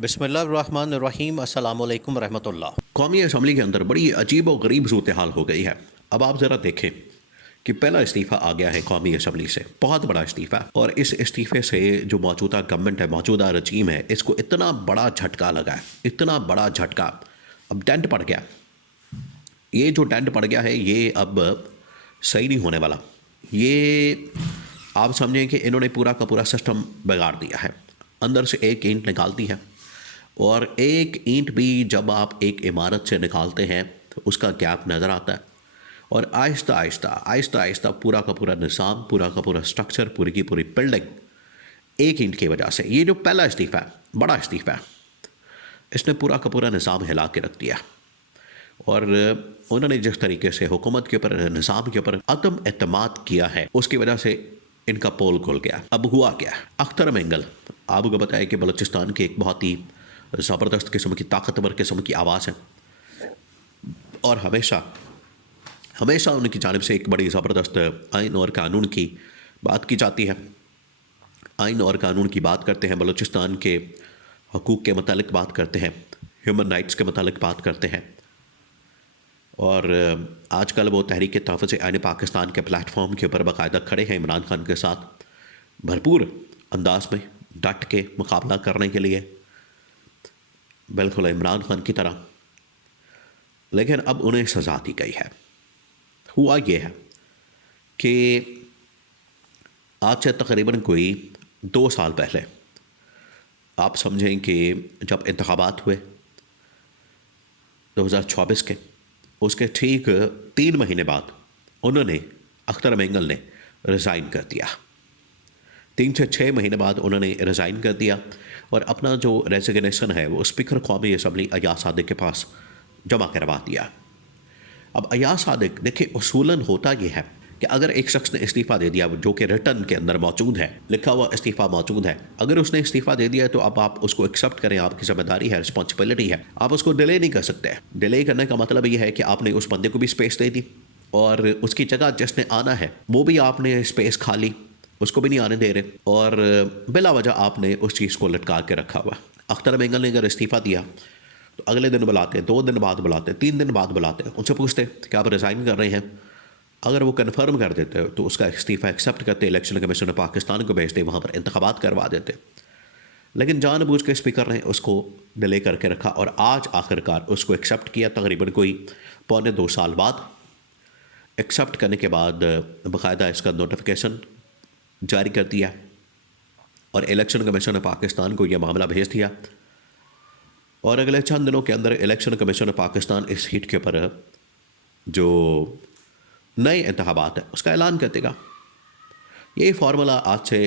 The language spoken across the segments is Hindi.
बिस्मिल्लाहिर्रहमानिर्रहीम अस्सलामु अलैकुम रहमतुल्लाह। कौमी असम्बली के अंदर बड़ी अजीब व गरीब सूरत हाल हो गई है। अब आप ज़रा देखें कि पहला इस्तीफ़ा आ गया है कौमी असम्बली से, बहुत बड़ा इस्तीफ़ा। और इस इस्तीफ़े से जो मौजूदा गवर्नमेंट है, मौजूदा रजीम है, इसको इतना बड़ा झटका लगा है, इतना बड़ा झटका। अब डेंट पड़ गया। ये जो डेंट पड़ गया है ये अब सही नहीं होने वाला। ये आप समझें कि इन्होंने पूरा का पूरा सिस्टम बिगाड़ दिया है। अंदर से एक ईंट निकालती है, और एक ईंट भी जब आप एक इमारत से निकालते हैं तो उसका गैप नज़र आता है। और आहिस्ता आहिस्ता आहिस्ता आहिस्ता पूरा का पूरा निज़ाम, पूरा का पूरा स्ट्रक्चर, पूरी की पूरी बिल्डिंग एक ईंट की वजह से, ये जो पहला इस्तीफ़ा है, बड़ा इस्तीफ़ा है, इसने पूरा का पूरा निज़ाम हिला के रख दिया। और उन्होंने जिस तरीके से हुकूमत के ऊपर, निज़ाम के ऊपर अदम एतमाद किया है, उसकी वजह से इनका पोल खुल गया। अब हुआ क्या? अख्तर मेंगल, आपको बताया कि बलूचिस्तान की एक बहुत ही ज़बरदस्त किस्म की, ताकतवर किस्म की आवाज़ है, और हमेशा हमेशा उनकी जानिब से एक बड़ी ज़बरदस्त आइन और कानून की बात की जाती है। आइन और कानून की बात करते हैं, बलूचिस्तान के हकूक़ के मतलब बात करते हैं, ह्यूमन राइट्स के मतलब बात करते हैं। और आजकल वो तहरीक तहफ़्फ़ुज़ आइन पाकिस्तान के प्लेटफॉर्म के ऊपर बाकायदा खड़े हैं इमरान खान के साथ, भरपूर अंदाज में डट के मुकाबला करने के लिए, बिल्कुल इमरान खान की तरह। लेकिन अब उन्हें सज़ा दी गई है। हुआ ये है कि आज से तकरीबन कोई 2 साल पहले, आप समझें कि जब इंतखाबात हुए 2024 के, उसके ठीक 3 महीने बाद उन्होंने, अख्तर मेंगल ने रिज़ाइन कर दिया। 3 से 6 महीने बाद उन्होंने रिज़ाइन कर दिया और अपना जो रेजिग्नेशन है वो स्पीकर कौमी असम्बली अयाज सादिक के पास जमा करवा दिया। अब अयाज सादिक, देखिए उसूलन होता ये है कि अगर एक शख्स ने इस्तीफ़ा दे दिया, जो कि रिटर्न के अंदर मौजूद है, लिखा हुआ इस्तीफ़ा मौजूद है, अगर उसने इस्तीफ़ा दे दिया है तो अब आप उसको एक्सेप्ट करें, आपकी ज़िम्मेदारी है, रिस्पॉन्सिबिलिटी है। आप उसको डिले नहीं कर सकते। डिले करने का मतलब ये है कि आपने उस बंदे को भी स्पेस दे दी, और उसकी जगह जिसने आना है वो भी आपने स्पेस खा ली, उसको भी नहीं आने दे रहे, और बिला वजह आपने उस चीज़ को लटका के रखा हुआ। अख्तर मेंगल ने अगर इस्तीफ़ा दिया तो अगले दिन बुलाते, 2 दिन बाद बुलाते, 3 दिन बाद बुलाते, उनसे पूछते कि आप रिज़ाइन कर रहे हैं। अगर वो कन्फर्म कर देते तो उसका इस्तीफ़ा एक्सेप्ट करते, इलेक्शन कमीशन पाकिस्तान को भेजते, वहाँ पर इंतखाबात करवा देते। लेकिन जानबूझ के स्पीकर ने उसको डिले करके रखा, और आज आखिरकार उसको एक्सेप्ट किया, तकरीबन कोई 1.25-2 साल बाद। एक्सेप्ट करने के बाद बाकायदा इसका नोटिफिकेशन जारी कर दिया, और इलेक्शन कमीशन पाकिस्तान को यह मामला भेज दिया, और अगले चंद दिनों के अंदर इलेक्शन कमीशन पाकिस्तान इस सीट के ऊपर जो नए इंतखाबात है उसका ऐलान कर देगा। ये फार्मूला आज से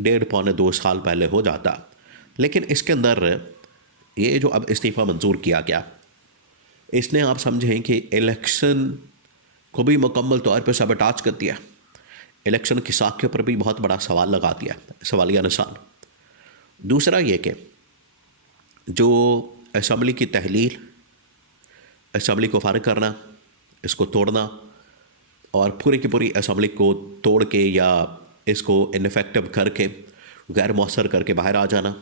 1.5-2 साल पहले हो जाता, लेकिन इसके अंदर ये जो अब इस्तीफ़ा मंजूर किया गया, इसने आप समझें कि इलेक्शन को भी मुकम्मल तौर पर सबटाच कर दिया, इलेक्शन की साख के ऊपर भी बहुत बड़ा सवाल लगा दिया, सवालिया निशान। दूसरा ये कि जो असम्बली की तहलील, असम्बली को फारिग करना, इसको तोड़ना, और पूरी की पूरी असम्बली को तोड़ के या इसको इनफेक्टिव करके, गैर मौसर करके बाहर आ जाना,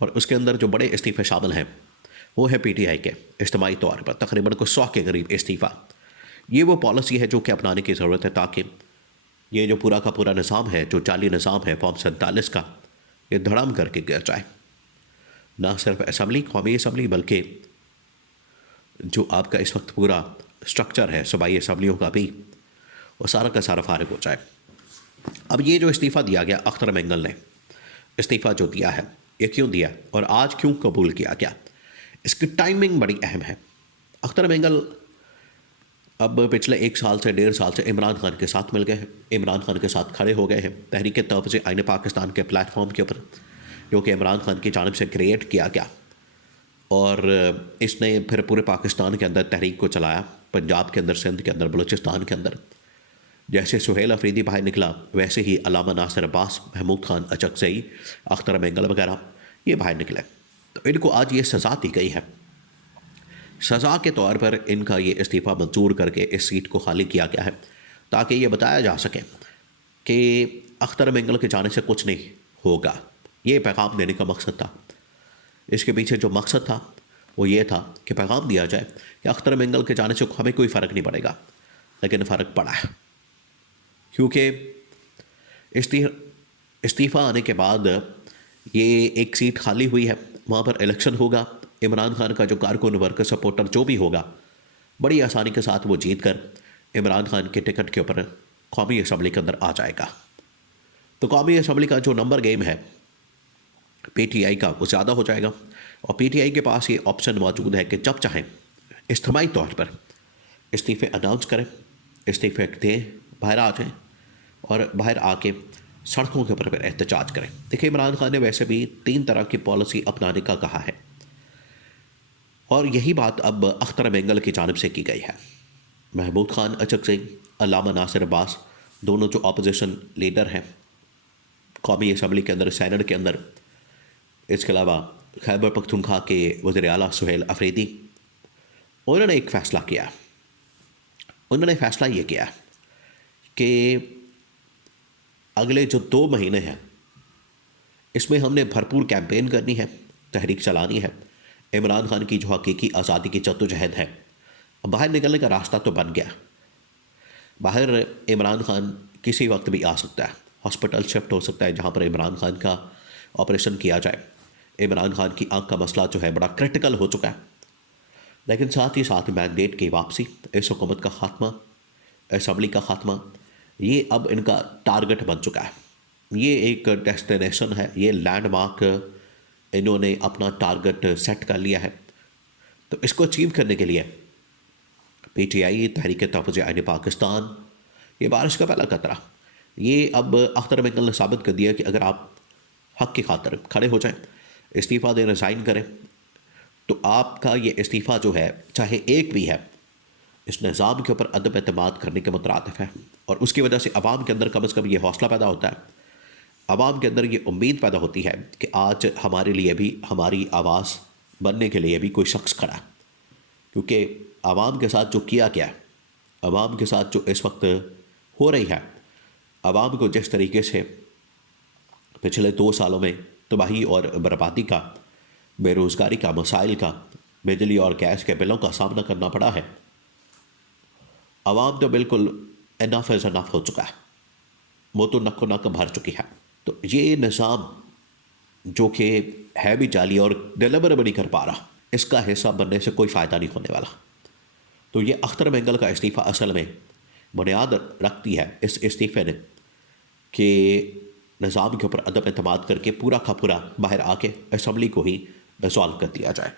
और उसके अंदर जो बड़े इस्तीफ़े शामिल हैं वो है PTI के इज्तिमाई तौर पर तकरीबन को 100 के करीब इस्तीफ़ा। ये वो पॉलिसी है जो कि अपनाने की ज़रूरत है, ताकि ये जो पूरा का पूरा निज़ाम है, जो जाली निज़ाम है फॉर्म 47 का, ये धड़ाम करके गिर जाए। ना सिर्फ असम्बली, कौमी असम्बली, बल्कि जो आपका इस वक्त पूरा स्ट्रक्चर है सूबाई असम्बलियों का भी, वो सारा का सारा फारिग हो जाए। अब ये जो इस्तीफ़ा दिया गया, अख्तर मेंगल ने इस्तीफ़ा जो दिया है, ये क्यों दिया और आज क्यों कबूल किया गया, इसकी टाइमिंग बड़ी अहम है। अख्तर मेंगल अब पिछले 1 साल से 1.5 साल से इमरान खान के साथ मिल गए हैं, इमरान खान के साथ खड़े हो गए हैं तहरीक तहफ़्फ़ुज़ आइन पाकिस्तान के प्लेटफॉर्म के ऊपर, जो कि इमरान खान की जानिब से क्रिएट किया गया, और इसने फिर पूरे पाकिस्तान के अंदर तहरीक को चलाया, पंजाब के अंदर, सिंध के अंदर, बलूचिस्तान के अंदर। जैसे सुहेल अफरीदी बाहर निकला, वैसे ही अल्लामा नासिर अब्बास, महमूद खान अचकज़ई, अख्तर मेंगल वगैरह ये बाहर निकले। तो इनको आज ये सज़ा दी गई है। सज़ा के तौर पर इनका ये इस्तीफ़ा मंजूर करके इस सीट को खाली किया गया है, ताकि ये बताया जा सके कि अख्तर मेंगल के जाने से कुछ नहीं होगा। ये पैगाम देने का मकसद था। इसके पीछे जो मकसद था वो ये था कि पैगाम दिया जाए कि अख्तर मेंगल के जाने से हमें कोई फ़र्क नहीं पड़ेगा, लेकिन फ़र्क पड़ा है, क्योंकि इस्तीफ़ा आने के बाद ये एक सीट खाली हुई है, वहाँ पर इलेक्शन होगा। इमरान खान का जो कारकुन वर्कर सपोर्टर जो भी होगा, बड़ी आसानी के साथ वो जीत कर इमरान खान के टिकट के ऊपर कौमी असम्बली के अंदर आ जाएगा। तो कौमी असम्बली का जो नंबर गेम है पीटीआई का, वो ज़्यादा हो जाएगा। और पीटीआई के पास ये ऑप्शन मौजूद है कि जब चाहें इज्तिमाई तौर पर इस्तीफ़े अनाउंस करें, इस्तीफ़े दें, बाहर आ जाएँ और बाहर आके सड़कों के ऊपर फिर एहतजाज करें। देखिए, इमरान खान ने वैसे भी 3 तरह की पॉलिसी अपनाने का कहा है, और यही बात अब अख्तर मेंगल की जानिब से की गई है। महमूद खान अचक सिंह, अल्लामा नासिर अब्बास, दोनों जो अपोजिशन लीडर हैं कौमी असम्बली के अंदर, सेनेट के अंदर, इसके अलावा खैबर पख्तूनख्वा के वज़ीर आला सुहेल अफरीदी, उन्होंने एक फ़ैसला किया। उन्होंने फ़ैसला ये किया कि अगले जो 2 महीने हैं इसमें हमने भरपूर कैंपेन करनी है, तहरीक चलानी है। इमरान खान की जो हकीकी आज़ादी की जद्दोजहद है, बाहर निकलने का रास्ता तो बन गया। बाहर इमरान खान किसी वक्त भी आ सकता है, हॉस्पिटल शिफ्ट हो सकता है जहाँ पर इमरान खान का ऑपरेशन किया जाए। इमरान खान की आँख का मसला जो है बड़ा क्रिटिकल हो चुका है, लेकिन साथ ही साथ मैंडेट की वापसी, इस हुकूमत का ख़ात्मा, असम्बली का ख़ात्मा, ये अब इनका टारगेट बन चुका है। ये एक डेस्टिनेशन है, ये लैंडमार्क इन्होंने अपना टारगेट सेट कर लिया है। तो इसको अचीव करने के लिए पीटीआई, तहरीक तहफ़्फ़ुज़ आइन पाकिस्तान, ये बारिश का पहला कतरा, ये अब अख्तर मेंगल ने साबित कर दिया कि अगर आप हक़ की खातिर खड़े हो जाएं, इस्तीफ़ा दें, रिज़ाइन करें, तो आपका ये इस्तीफ़ा जो है, चाहे एक भी है, इस निज़ाम के ऊपर अदम एतमाद करने के मुतरादिफ़ है। और उसकी वजह से अवाम के अंदर कम से कम ये हौसला पैदा होता है, अवाम के अंदर ये उम्मीद पैदा होती है कि आज हमारे लिए भी, हमारी आवाज़ बनने के लिए भी कोई शख्स खड़ा है। क्योंकि आवाम के साथ जो किया गया, आवाम के साथ जो इस वक्त हो रही है, आवाम को जिस तरीके से पिछले 2 सालों में तबाही और बर्बादी का, बेरोज़गारी का, मसाइल का, बिजली और गैस के बिलों का सामना करना पड़ा है, आवाम तो बिल्कुल इनफ इज़ इनफ हो चुका है, वो तो नक्को नक भर चुकी है। तो ये निज़ाम जो कि है भी जाली और डिलीवर भी नहीं कर पा रहा, इसका हिस्सा बनने से कोई फ़ायदा नहीं होने वाला। तो ये अख्तर मेंगल का इस्तीफ़ा असल में बुनियाद रखती है इस इस्तीफ़े ने कि निज़ाम के ऊपर अदम एतमाद करके पूरा का पूरा बाहर आके असम्बली को ही सॉल्व कर दिया जाए।